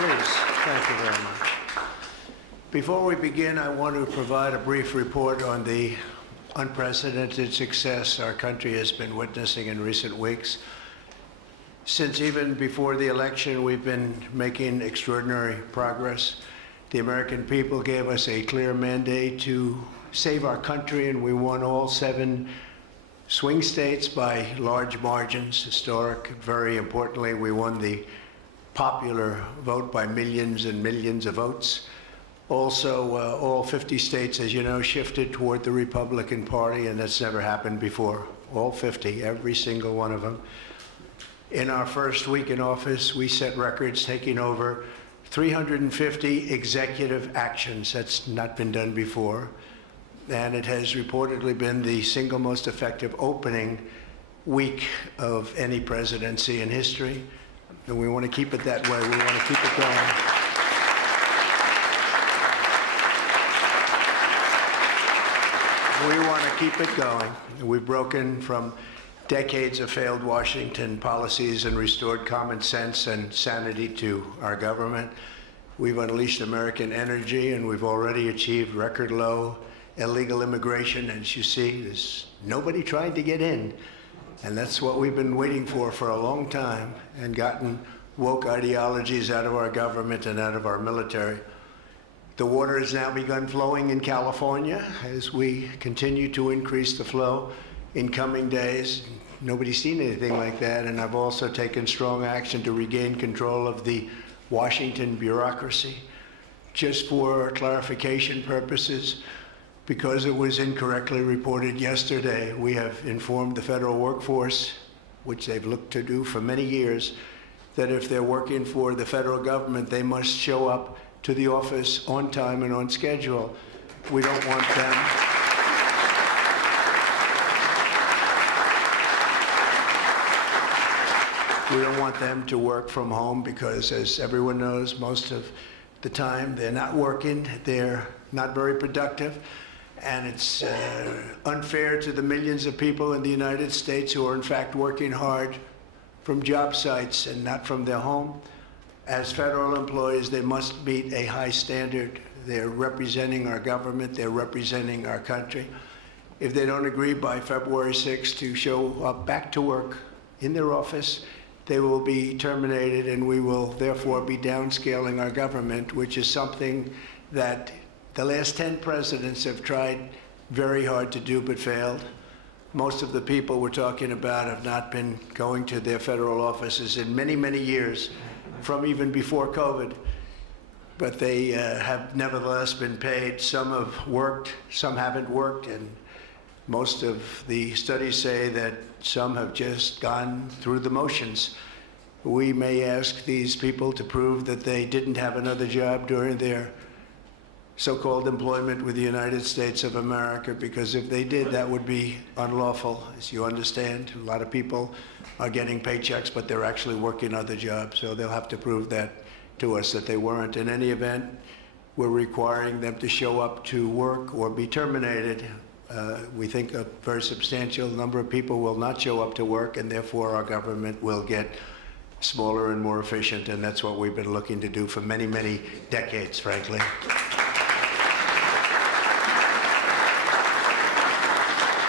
please. Thank you very much. Before we begin, I want to provide a brief report on the unprecedented success our country has been witnessing in recent weeks. Since even before the election, we've been making extraordinary progress. The American people gave us a clear mandate to save our country, and we won all 7 swing states by large margins, historic. Very importantly, we won the popular vote by millions and millions of votes. Also, all 50 states, as you know, shifted toward the Republican Party, and that's never happened before. All 50, every single one of them. In our first week in office, we set records, taking over 350 executive actions. That's not been done before. And it has reportedly been the single most effective opening week of any presidency in history. And we want to keep it that way. We want to keep it going. We want to keep it going. We've broken from decades of failed Washington policies and restored common sense and sanity to our government. We've unleashed American energy, and we've already achieved record low illegal immigration. As you see, there's nobody trying to get in. And that's what we've been waiting for a long time, and gotten woke ideologies out of our government and out of our military. The water has now begun flowing in California as we continue to increase the flow in coming days. Nobody's seen anything like that, and I've also taken strong action to regain control of the Washington bureaucracy. Just for clarification purposes, because it was incorrectly reported yesterday, we have informed the federal workforce, which they've looked to do for many years, that if they're working for the federal government, they must show up to the office on time and on schedule. We don't want them. We don't want them to work from home because, as everyone knows, most of the time they're not working, they're not very productive, and it's unfair to the millions of people in the United States who are in fact working hard from job sites and not from their home. As federal employees, they must meet a high standard. They're representing our government, they're representing our country. If they don't agree by February 6th to show up back to work in their office, they will be terminated, and we will therefore be downscaling our government, which is something that the last 10 presidents have tried very hard to do but failed. Most of the people we're talking about have not been going to their federal offices in many, many years, from even before COVID, but they have nevertheless been paid. Some have worked, some haven't worked, and most of the studies say that some have just gone through the motions. We may ask these people to prove that they didn't have another job during their so-called employment with the United States of America, because if they did, that would be unlawful. As you understand, a lot of people are getting paychecks, but they're actually working other jobs, so they'll have to prove that to us, that they weren't. In any event, we're requiring them to show up to work or be terminated. We think a very substantial number of people will not show up to work, and therefore our government will get smaller and more efficient, and that's what we've been looking to do for many, many decades, frankly.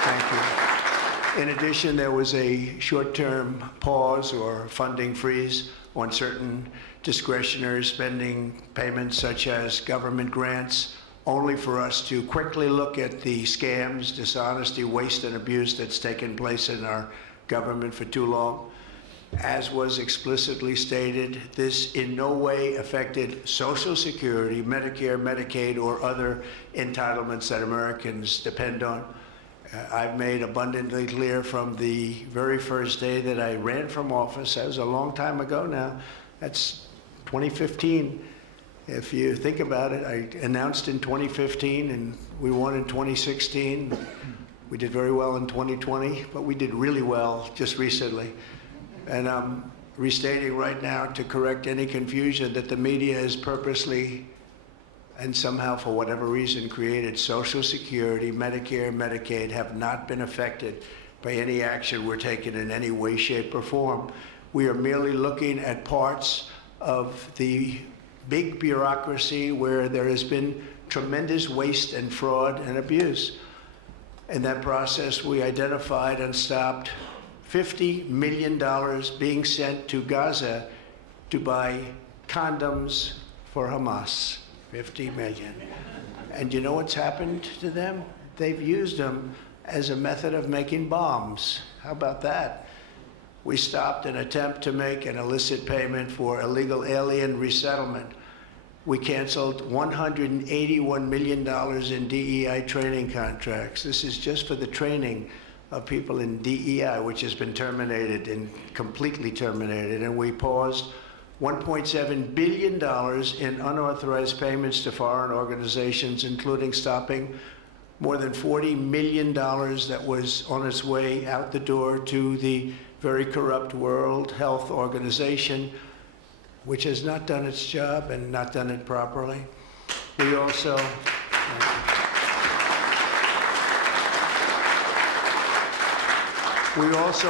Thank you. In addition, there was a short-term pause or funding freeze on certain discretionary spending payments, such as government grants, only for us to quickly look at the scams, dishonesty, waste, and abuse that's taken place in our government for too long. As was explicitly stated, this in no way affected Social Security, Medicare, Medicaid, or other entitlements that Americans depend on. I've made abundantly clear from the very first day that I ran from office. That was a long time ago now. That's 2015. If you think about it, I announced in 2015, and we won in 2016. We did very well in 2020, but we did really well just recently. And I'm restating right now to correct any confusion that the media has purposely and somehow, for whatever reason, created Social Security, Medicare, Medicaid have not been affected by any action we're taking in any way, shape, or form. We are merely looking at parts of the big bureaucracy where there has been tremendous waste and fraud and abuse. In that process, we identified and stopped $50 million being sent to Gaza to buy condoms for Hamas. 50 million. And you know what's happened to them? They've used them as a method of making bombs. How about that? We stopped an attempt to make an illicit payment for illegal alien resettlement. We canceled $181 million in DEI training contracts. This is just for the training of people in DEI, which has been terminated and completely terminated. And we paused $1.7 billion in unauthorized payments to foreign organizations, including stopping more than $40 million that was on its way out the door to the very corrupt World Health Organization, which has not done its job and not done it properly. We also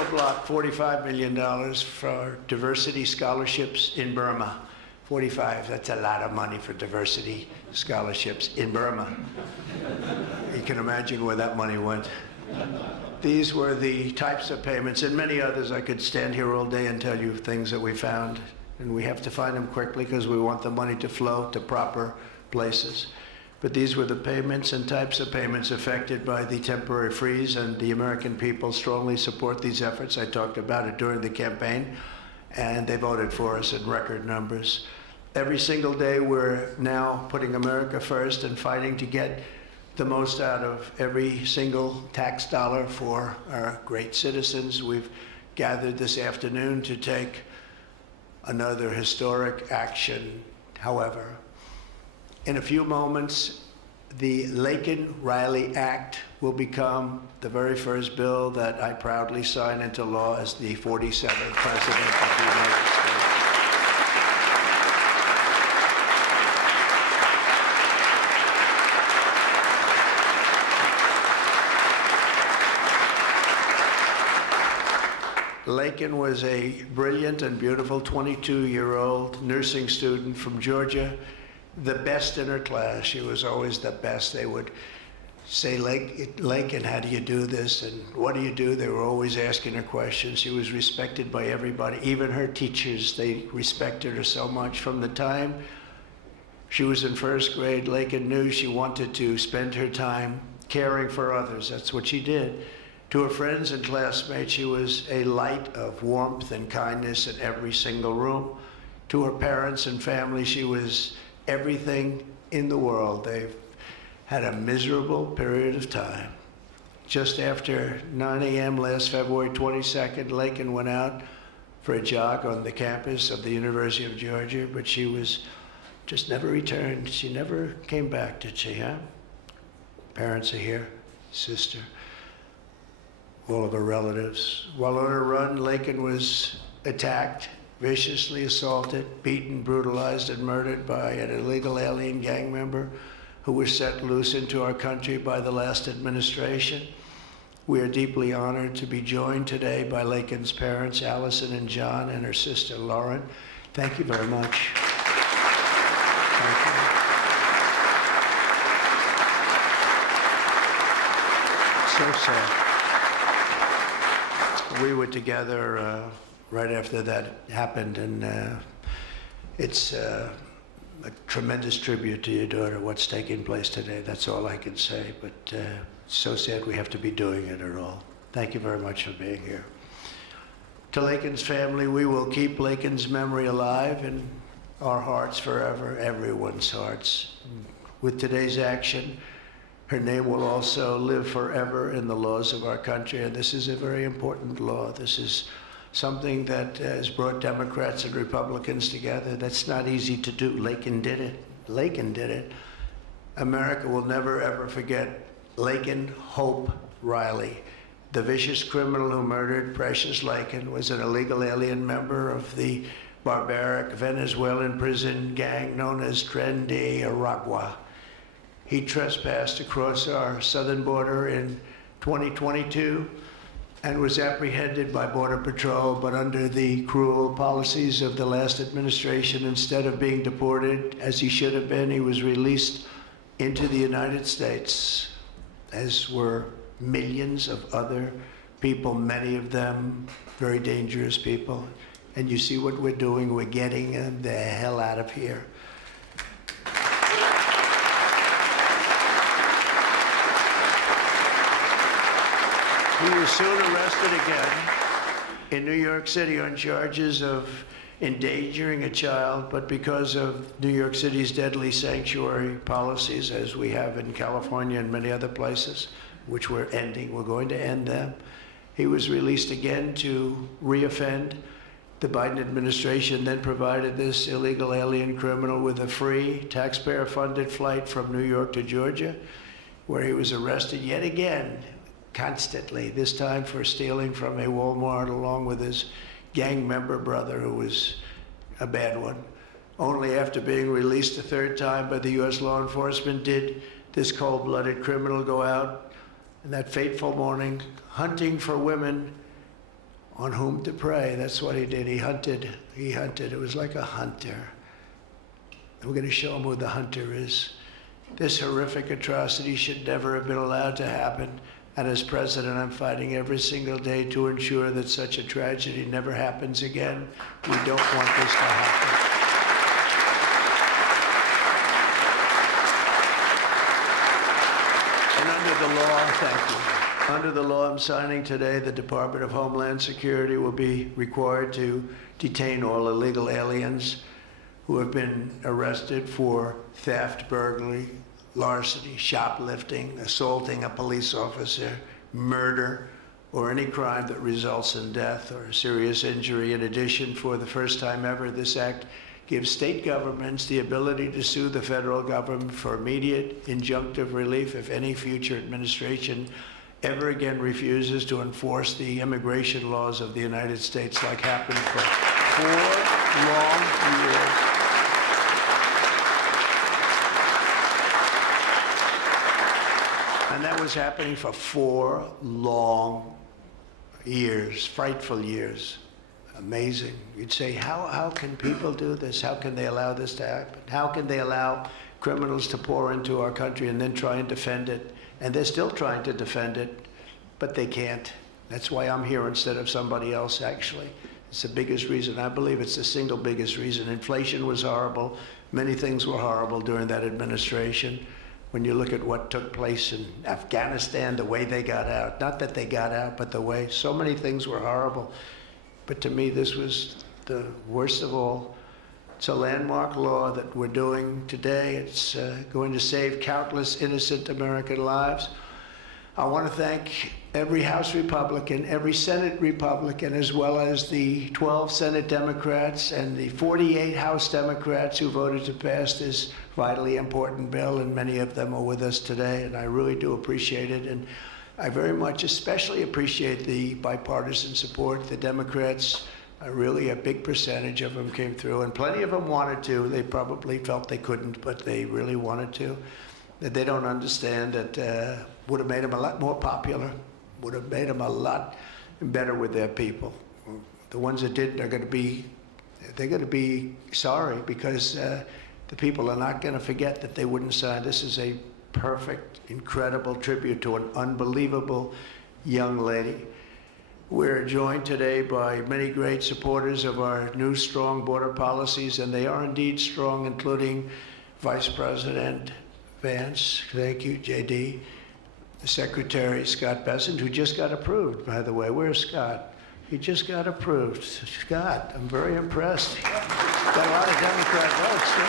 blocked $45 million for diversity scholarships in Burma. 45, that's a lot of money for diversity scholarships in Burma. You can imagine where that money went. These were the types of payments, and many others. I could stand here all day and tell you things that we found, and we have to find them quickly because we want the money to flow to proper places. But these were the payments and types of payments affected by the temporary freeze, and the American people strongly support these efforts. I talked about it during the campaign, and they voted for us in record numbers. Every single day, we're now putting America first and fighting to get the most out of every single tax dollar for our great citizens. We've gathered this afternoon to take another historic action. However, in a few moments, the Laken Riley Act will become the very first bill that I proudly sign into law as the 47th President of the United States. Laken was a brilliant and beautiful 22-year-old nursing student from Georgia, the best in her class. She was always the best. They would say, Laken, how do you do this? And what do you do? They were always asking her questions. She was respected by everybody, even her teachers. They respected her so much. From the time she was in first grade, Laken knew she wanted to spend her time caring for others. That's what she did. To her friends and classmates, she was a light of warmth and kindness in every single room. To her parents and family, she was everything in the world. They've had a miserable period of time. Just after 9 a.m. last February 22nd, Laken went out for a jog on the campus of the University of Georgia, but she was just never returned. She never came back, did she, huh? Parents are here, sister, all of her relatives. While on her run, Laken was attacked, viciously assaulted, beaten, brutalized, and murdered by an illegal alien gang member who was set loose into our country by the last administration. We are deeply honored to be joined today by Laken's parents, Allison and John, and her sister, Lauren. Thank you very much. Thank you. So sad. We were together right after that happened, and it's a tremendous tribute to your daughter, what's taking place today. That's all I can say, but it's so sad we have to be doing it at all. Thank you very much for being here. To Laken's family, we will keep Laken's memory alive in our hearts forever, everyone's hearts. With today's action, her name will also live forever in the laws of our country, and this is a very important law. This is something that has brought Democrats and Republicans together. That's not easy to do. Laken did it. Laken did it. America will never, ever forget Laken Hope Riley. The vicious criminal who murdered Precious Laken was an illegal alien member of the barbaric Venezuelan prison gang known as Tren de Aragua. He trespassed across our southern border in 2022, and was apprehended by Border Patrol, but under the cruel policies of the last administration, instead of being deported, as he should have been, he was released into the United States, as were millions of other people, many of them very dangerous people. And you see what we're doing, we're getting them the hell out of here. He was soon arrested again in New York City on charges of endangering a child, but because of New York City's deadly sanctuary policies, as we have in California and many other places, which we're going to end them, he was released again to reoffend. The Biden administration then provided this illegal alien criminal with a free, taxpayer-funded flight from New York to Georgia, where he was arrested yet again, constantly, this time for stealing from a Walmart along with his gang member brother, who was a bad one. Only after being released a third time by the U.S. law enforcement did this cold-blooded criminal go out in that fateful morning hunting for women on whom to prey. That's what he did. He hunted. It was like a hunter. And we're going to show him who the hunter is. This horrific atrocity should never have been allowed to happen. And as president, I'm fighting every single day to ensure that such a tragedy never happens again. We don't want this to happen. And under the law, thank you. Under the law I'm signing today, the Department of Homeland Security will be required to detain all illegal aliens who have been arrested for theft, burglary, larceny, shoplifting, assaulting a police officer, murder, or any crime that results in death or serious injury. In addition, for the first time ever, this act gives state governments the ability to sue the federal government for immediate injunctive relief if any future administration ever again refuses to enforce the immigration laws of the United States, like happened for 4 long years. And that was happening for 4 long years, frightful years. Amazing. You'd say, how can people do this? How can they allow this to happen? How can they allow criminals to pour into our country and then try and defend it? And they're still trying to defend it, but they can't. That's why I'm here instead of somebody else, actually. It's the biggest reason. I believe it's the single biggest reason. Inflation was horrible. Many things were horrible during that administration. When you look at what took place in Afghanistan, the way they got out, not that they got out, but the way, so many things were horrible. But to me, this was the worst of all. It's a landmark law that we're doing today. It's going to save countless innocent American lives. I want to thank every House Republican, every Senate Republican, as well as the 12 Senate Democrats and the 48 House Democrats who voted to pass this vitally important bill, and many of them are with us today, and I really do appreciate it. And I very much especially appreciate the bipartisan support. The Democrats, really a big percentage of them came through, and plenty of them wanted to. They probably felt they couldn't, but they really wanted to. That they don't understand that would have made them a lot more popular, would have made them a lot better with their people. The ones that didn't are going to be, they're going to be sorry, because the people are not going to forget that they wouldn't sign. This is a perfect, incredible tribute to an unbelievable young lady. We're joined today by many great supporters of our new strong border policies, and they are indeed strong, including Vice President Vance, thank you, JD, Secretary Scott Bessent, who just got approved, by the way. Where's Scott? He just got approved. Scott, I'm very impressed. Got a lot of Democrat votes, too.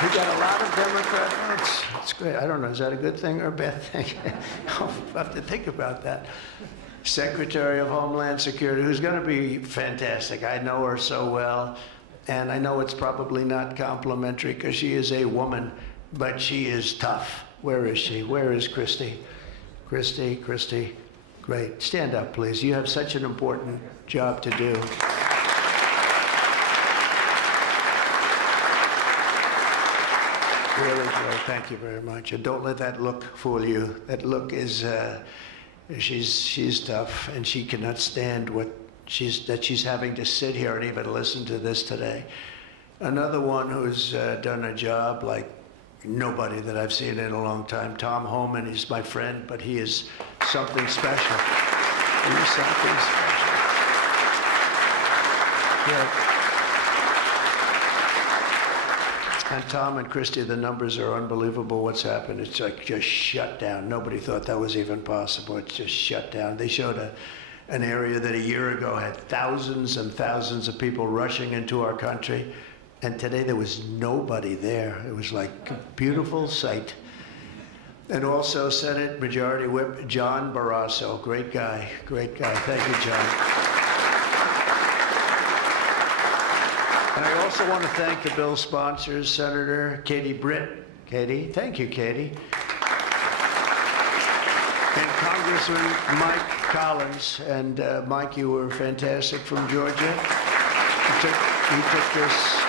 He got a lot of Democrat votes. It's great. I don't know, is that a good thing or a bad thing? I'll have to think about that. Secretary of Homeland Security, who's going to be fantastic. I know her so well, and I know it's probably not complimentary because she is a woman, but she is tough. Where is she? Where is Christy? Christy, great. Stand up, please. You have such an important job to do. Really great. Thank you very much. And don't let that look fool you. That look is She's tough, and she cannot stand that she's having to sit here and even listen to this today. Another one who's done a job like nobody that I've seen in a long time, Tom Homan. He's my friend, but he is something special. He's something special. Yeah. And Tom and Christy, the numbers are unbelievable. What's happened? It's like just shut down. Nobody thought that was even possible. It's just shut down. They showed an area that a year ago had thousands and thousands of people rushing into our country. And today there was nobody there. It was like a beautiful sight. And also Senate Majority Whip John Barrasso. Great guy. Great guy. Thank you, John. And I also want to thank the bill sponsors, Senator Katie Britt. Katie, thank you, Katie. And Congressman Mike Collins. And Mike, you were fantastic from Georgia. He took this,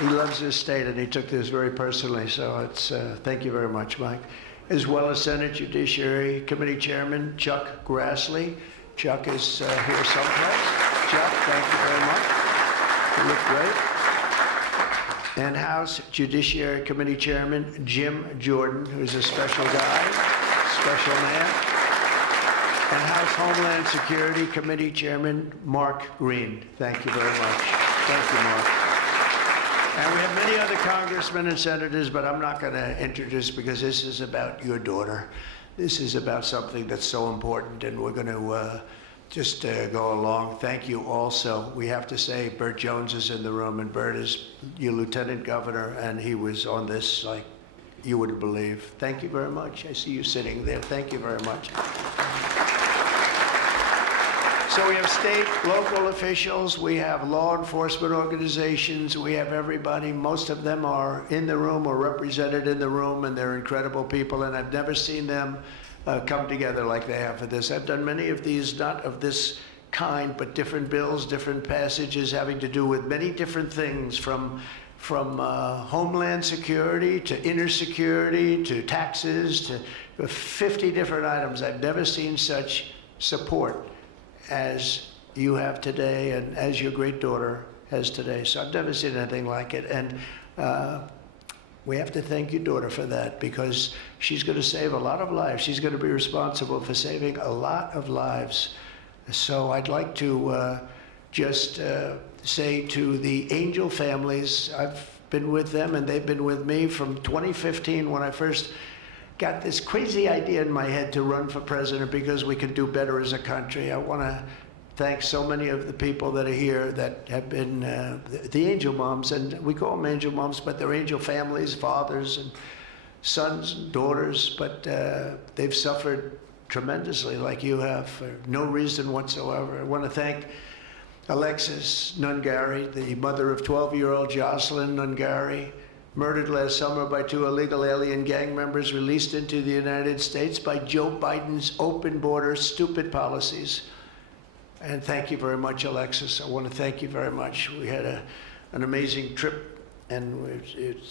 he loves his state, and he took this very personally. So it's, thank you very much, Mike. As well as Senate Judiciary Committee Chairman Chuck Grassley. Chuck is here someplace. Chuck, thank you very much. You look great. And House Judiciary Committee Chairman Jim Jordan, who's a special guy, special man. And House Homeland Security Committee Chairman Mark Green. Thank you very much. Thank you, Mark. And we have many other congressmen and senators, but I'm not going to introduce because this is about your daughter. This is about something that's so important, and we're going to just go along. Thank you also. We have to say Burt Jones is in the room, and Burt is your lieutenant governor, and he was on this like you wouldn't believe. Thank you very much. I see you sitting there. Thank you very much. So we have state, local officials, we have law enforcement organizations, we have everybody. Most of them are in the room or represented in the room, and they're incredible people, and I've never seen them come together like they have for this. I've done many of these, not of this kind, but different bills, different passages having to do with many different things, from homeland security to inner security to taxes to 50 different items. I've never seen such support as you have today and as your great daughter has today. So I've never seen anything like it. And we have to thank your daughter for that, because she's going to save a lot of lives. She's going to be responsible for saving a lot of lives. So I'd like to just say to the Angel families, I've been with them and they've been with me from 2015 when I first got this crazy idea in my head to run for president because we could do better as a country. I want to thank so many of the people that are here that have been the angel moms, and we call them angel moms, but they're angel families, fathers and sons and daughters, but they've suffered tremendously like you have for no reason whatsoever. I want to thank Alexis Nungari, the mother of 12-year-old Jocelyn Nungari, murdered last summer by 2 illegal alien gang members released into the United States by Joe Biden's open border stupid policies. And thank you very much, Alexis. I want to thank you very much. We had an amazing trip, and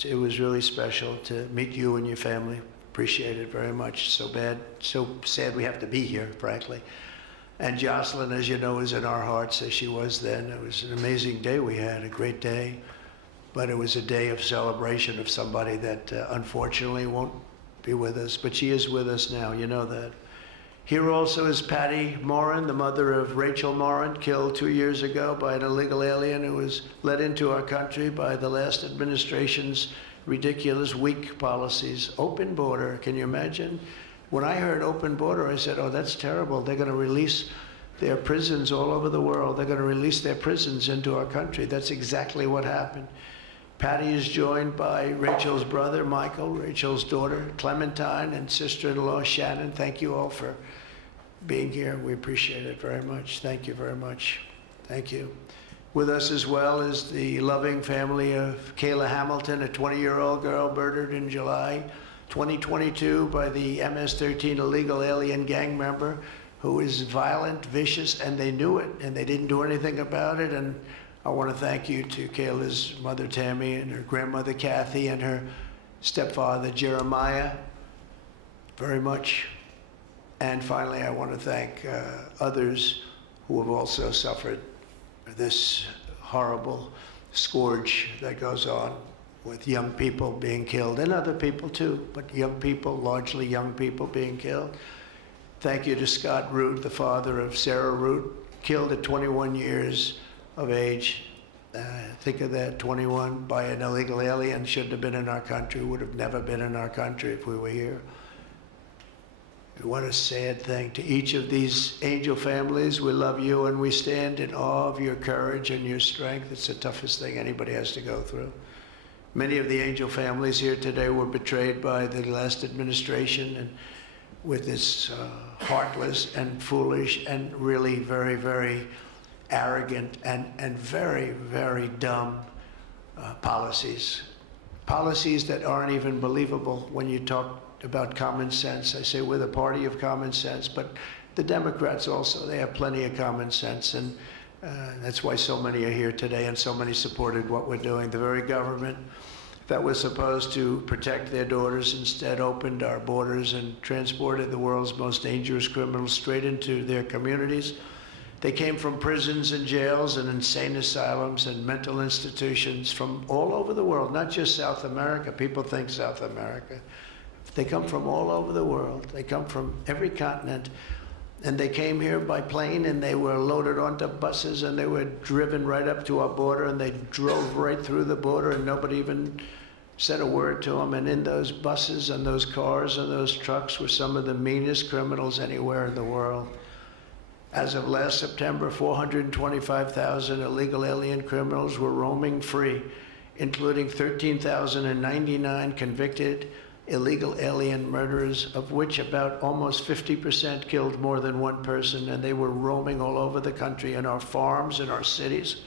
it was really special to meet you and your family. Appreciate it very much. So sad we have to be here, frankly. And Jocelyn, as you know, is in our hearts, as she was then. It was an amazing day we had, a great day. But it was a day of celebration of somebody that unfortunately won't be with us. But she is with us now, you know that. Here also is Patty Morin, the mother of Rachel Morin, killed 2 years ago by an illegal alien who was let into our country by the last administration's ridiculous, weak policies. Open border, can you imagine? When I heard open border, I said, oh, that's terrible. They're going to release their prisons all over the world. They're going to release their prisons into our country. That's exactly what happened. Patty is joined by Rachel's brother, Michael, Rachel's daughter, Clementine, and sister-in-law, Shannon. Thank you all for being here. We appreciate it very much. Thank you very much. Thank you. With us as well is the loving family of Kayla Hamilton, a 20-year-old girl murdered in July 2022 by the MS-13 illegal alien gang member who is violent, vicious, and they knew it, and they didn't do anything about it. And I want to thank you to Kayla's mother, Tammy, and her grandmother, Kathy, and her stepfather, Jeremiah, very much. And finally, I want to thank others who have also suffered this horrible scourge that goes on with young people being killed, and other people too, but young people, largely young people being killed. Thank you to Scott Root, the father of Sarah Root, killed at 21 years of age. Think of that, 21, by an illegal alien, shouldn't have been in our country, would have never been in our country if we were here. What a sad thing. To each of these angel families, we love you and we stand in awe of your courage and your strength. It's the toughest thing anybody has to go through. Many of the angel families here today were betrayed by the last administration, and with its heartless and foolish and really very, very arrogant and very, very dumb policies. Policies that aren't even believable when you talk about common sense. I say we're the party of common sense, but the Democrats also, they have plenty of common sense, and that's why so many are here today and so many supported what we're doing. The very government that was supposed to protect their daughters instead opened our borders and transported the world's most dangerous criminals straight into their communities. They came from prisons and jails and insane asylums and mental institutions from all over the world, not just South America. People think South America. They come from all over the world. They come from every continent. And they came here by plane, and they were loaded onto buses, and they were driven right up to our border, and they drove right through the border, and nobody even said a word to them. And in those buses and those cars and those trucks were some of the meanest criminals anywhere in the world. As of last September, 425,000 illegal alien criminals were roaming free, including 13,099 convicted illegal alien murderers, of which about almost 50% killed more than one person, and they were roaming all over the country in our farms, in our cities.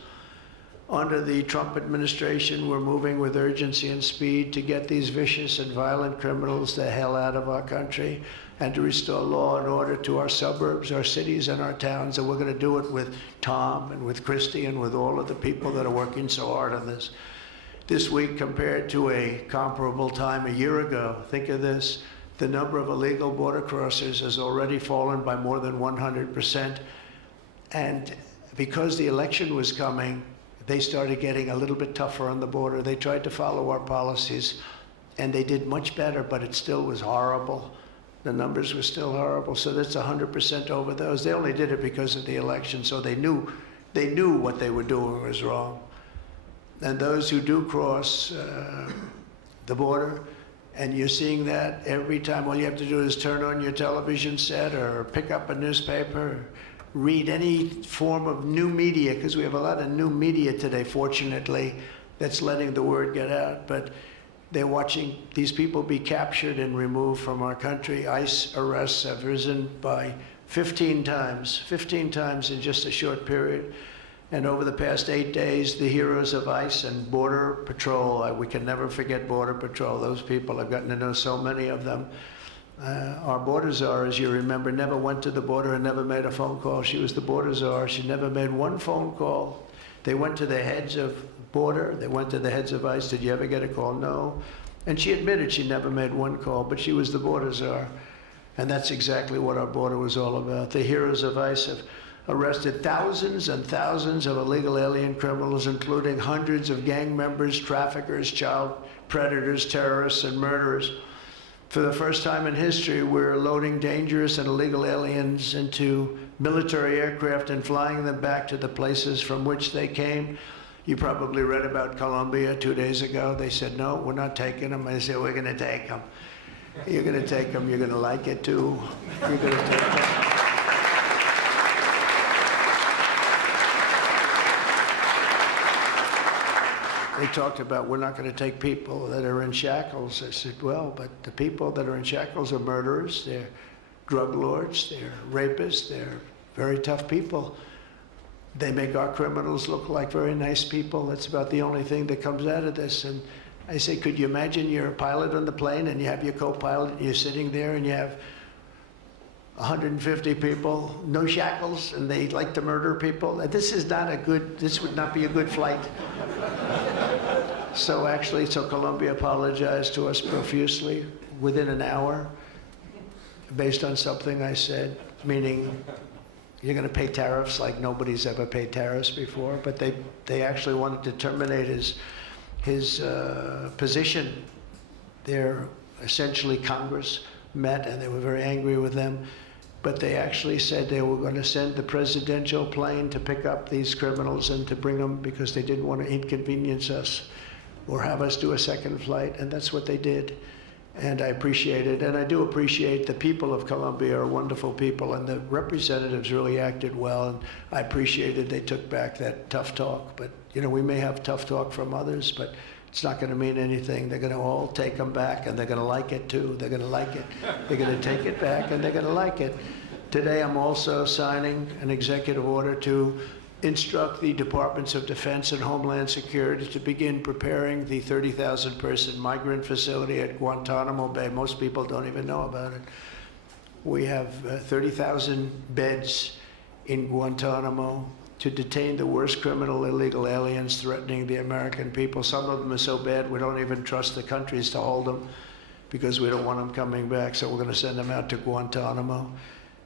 Under the Trump administration, we're moving with urgency and speed to get these vicious and violent criminals the hell out of our country and to restore law and order to our suburbs, our cities, and our towns. And we're going to do it with Tom and with Christy and with all of the people that are working so hard on this. This week, compared to a comparable time a year ago, think of this, the number of illegal border crossers has already fallen by more than 100%. And because the election was coming, they started getting a little bit tougher on the border. They tried to follow our policies, and they did much better, but it still was horrible. The numbers were still horrible, so that's 100% over those. They only did it because of the election, so they knew what they were doing was wrong. And those who do cross the border, and you're seeing that every time, all you have to do is turn on your television set or pick up a newspaper, read any form of new media, because we have a lot of new media today, fortunately, that's letting the word get out. But they're watching these people be captured and removed from our country. ICE arrests have risen by 15 times in just a short period. And over the past 8 days, the heroes of ICE and Border Patrol, we can never forget Border Patrol. Those people, I've gotten to know so many of them. Our border czar, as you remember, never went to the border and never made a phone call. She was the border czar. She never made one phone call. They went to the heads of border. They went to the heads of ICE. Did you ever get a call? No. And she admitted she never made one call, but she was the border czar. And that's exactly what our border was all about. The heroes of ICE have arrested thousands and thousands of illegal alien criminals, including hundreds of gang members, traffickers, child predators, terrorists, and murderers. For the first time in history, we're loading dangerous and illegal aliens into military aircraft and flying them back to the places from which they came. You probably read about Colombia 2 days ago. They said, no, we're not taking them. I said, we're going to take them. You're going to take them. You're going to like it, too. You're going to take them. They talked about, we're not going to take people that are in shackles. I said, well, but the people that are in shackles are murderers, they're drug lords, they're rapists, they're very tough people. They make our criminals look like very nice people. That's about the only thing that comes out of this. And I say, could you imagine you're a pilot on the plane and you have your co-pilot and you're sitting there and you have 150 people, no shackles, and they like to murder people? This would not be a good flight. So Colombia apologized to us profusely within an hour. based on something I said, meaning you're going to pay tariffs like nobody's ever paid tariffs before, but they actually wanted to terminate his position. They're essentially Congress met and they were very angry with them, but they actually said they were going to send the presidential plane to pick up these criminals and to bring them because they didn't want to inconvenience us or have us do a second flight, and that's what they did. And I appreciate it, and I do appreciate the people of Colombia are wonderful people, and the representatives really acted well, and I appreciated they took back that tough talk. But, you know, we may have tough talk from others, but it's not going to mean anything. They're going to all take them back, and they're going to like it, too. They're going to like it. They're going to take it back, and they're going to like it. Today, I'm also signing an executive order to instruct the Departments of Defense and Homeland Security to begin preparing the 30,000-person migrant facility at Guantanamo Bay. Most people don't even know about it. We have 30,000 beds in Guantanamo to detain the worst criminal illegal aliens threatening the American people. Some of them are so bad we don't even trust the countries to hold them because we don't want them coming back, so we're going to send them out to Guantanamo.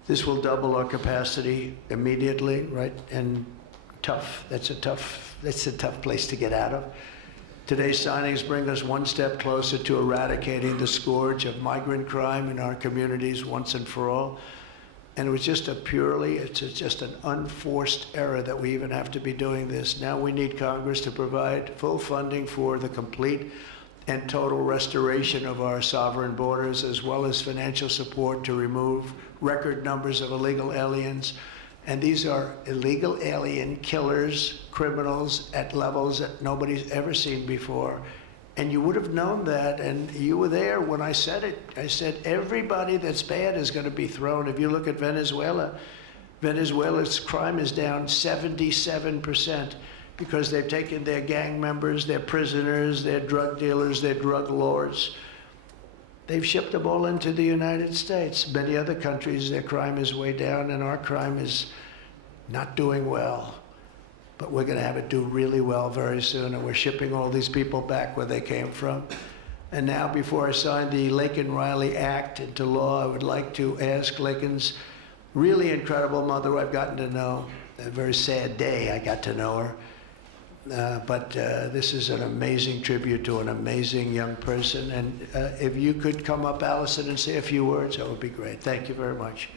This will double our capacity immediately, right? And tough. That's a tough place to get out of. Today's signings bring us one step closer to eradicating the scourge of migrant crime in our communities once and for all. And it was just it's just an unforced error that we even have to be doing this. Now we need Congress to provide full funding for the complete and total restoration of our sovereign borders, as well as financial support to remove record numbers of illegal aliens. And these are illegal alien killers, criminals at levels that nobody's ever seen before. And you would have known that, and you were there when I said it. I said everybody that's bad is going to be thrown. If you look at Venezuela, Venezuela's crime is down 77% because they've taken their gang members, their prisoners, their drug dealers, their drug lords. They've shipped them all into the United States. Many other countries, their crime is way down, and our crime is not doing well. But we're going to have it do really well very soon, and we're shipping all these people back where they came from. And now, before I sign the Laken Riley Act into law, I would like to ask Laken's really incredible mother, who I've gotten to know. A very sad day I got to know her. But this is an amazing tribute to an amazing young person. And if you could come up, Allison, and say a few words, that would be great. Thank you very much.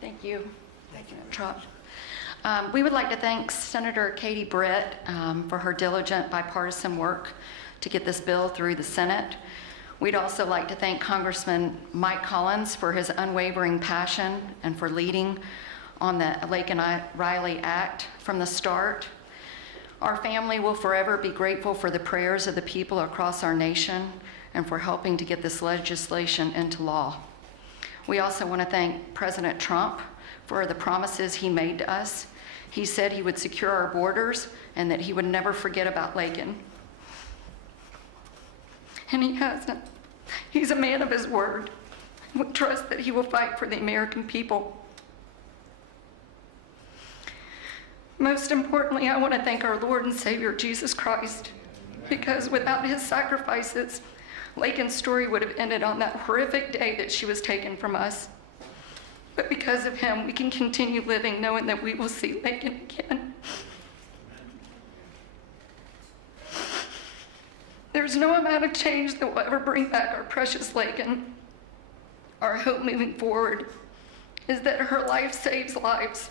Thank you. Thank you, Trump. We would like to thank Senator Katie Britt for her diligent bipartisan work to get this bill through the Senate. We'd also like to thank Congressman Mike Collins for his unwavering passion and for leading on the Laken Riley Act from the start. Our family will forever be grateful for the prayers of the people across our nation and for helping to get this legislation into law. We also want to thank President Trump for the promises he made to us. He said he would secure our borders and that he would never forget about Laken. And he hasn't. He's a man of his word. We trust that he will fight for the American people. Most importantly, I want to thank our Lord and Savior, Jesus Christ, because without his sacrifices, Laken's story would have ended on that horrific day that she was taken from us. But because of him, we can continue living knowing that we will see Laken again. There's no amount of change that will ever bring back our precious Laken. Our hope moving forward is that her life saves lives.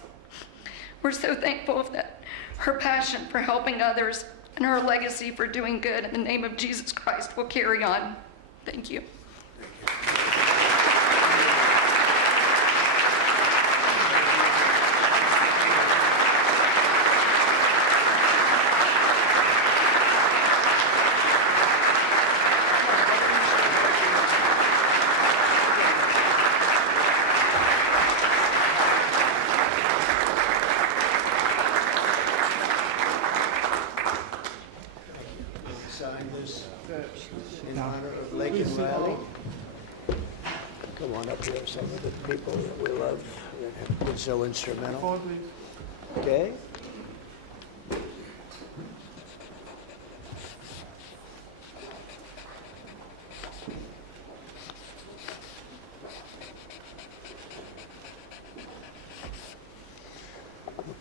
We're so thankful that her passion for helping others and her legacy for doing good in the name of Jesus Christ will carry on. Thank you. Sign this in honor of Laken Riley. come on up here, some of the people that we love that have been so instrumental. Okay?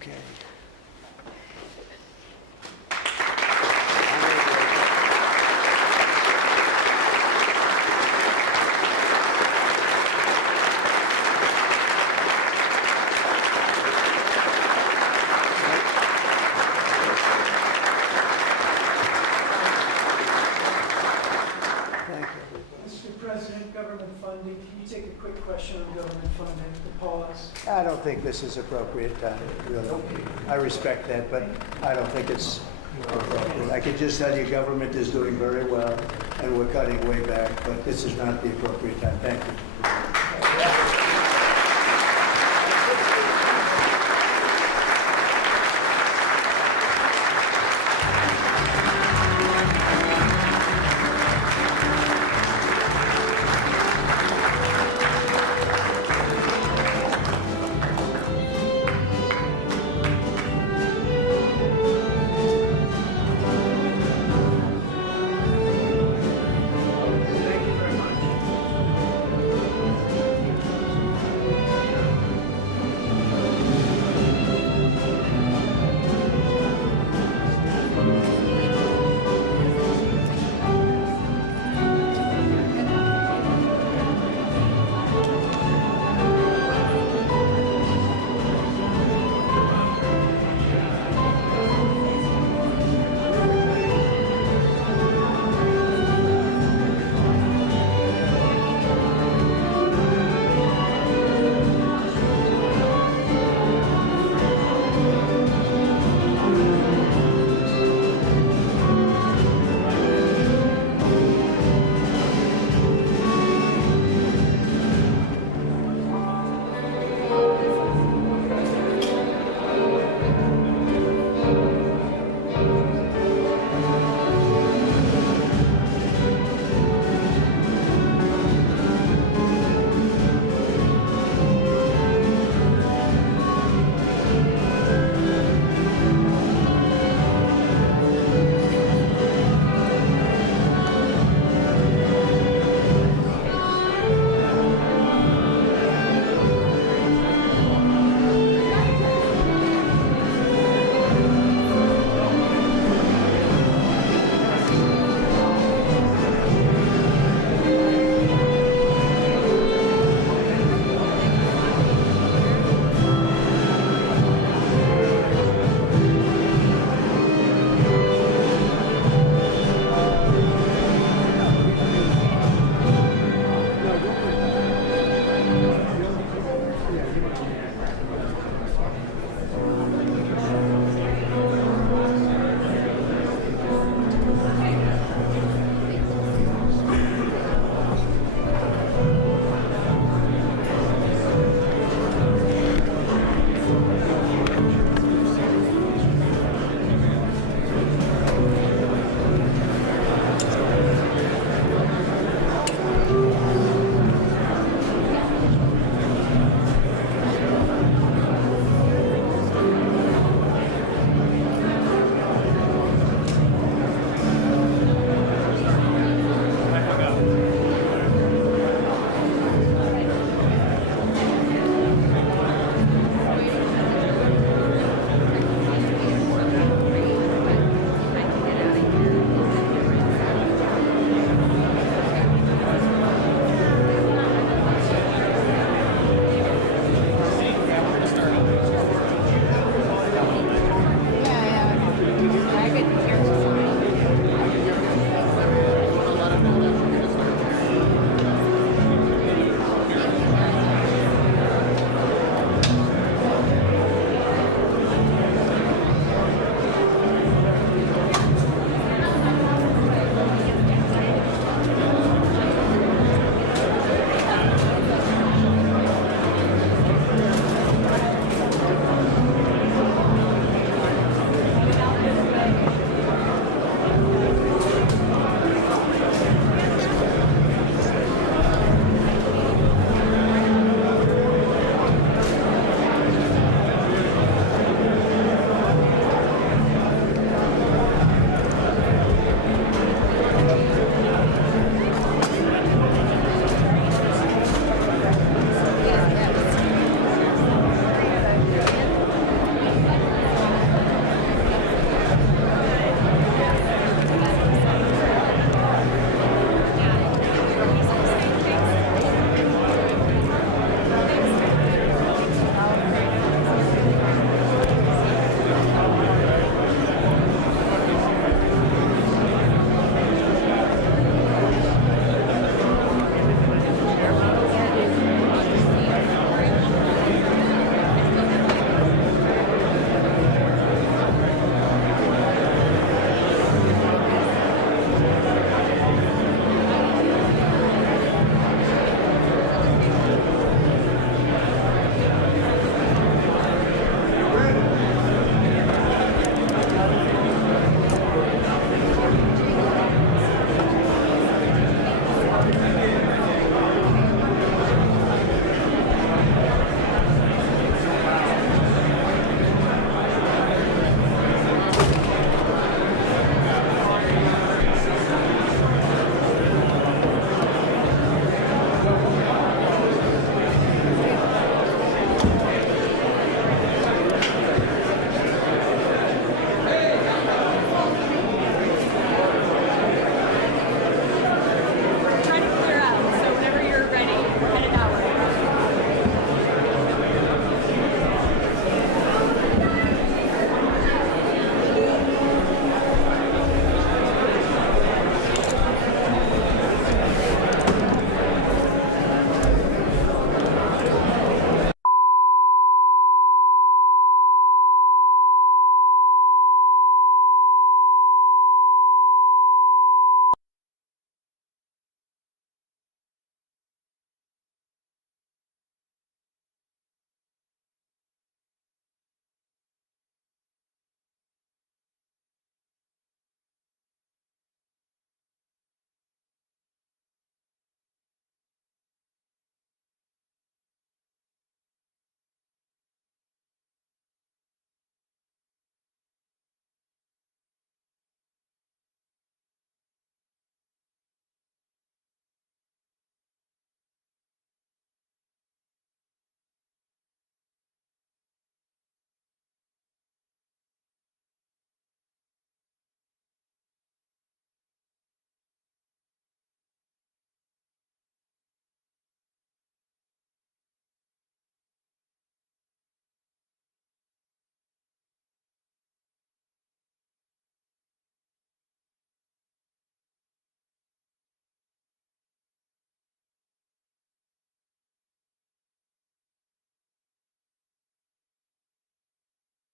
Okay. Thank you. Mr. President, government funding, can you take a quick question on government funding to pause? I don't think this is appropriate time, really. I respect that, but I don't think it's appropriate. I can just tell you, government is doing very well, and we're cutting way back, but this is not the appropriate time. Thank you.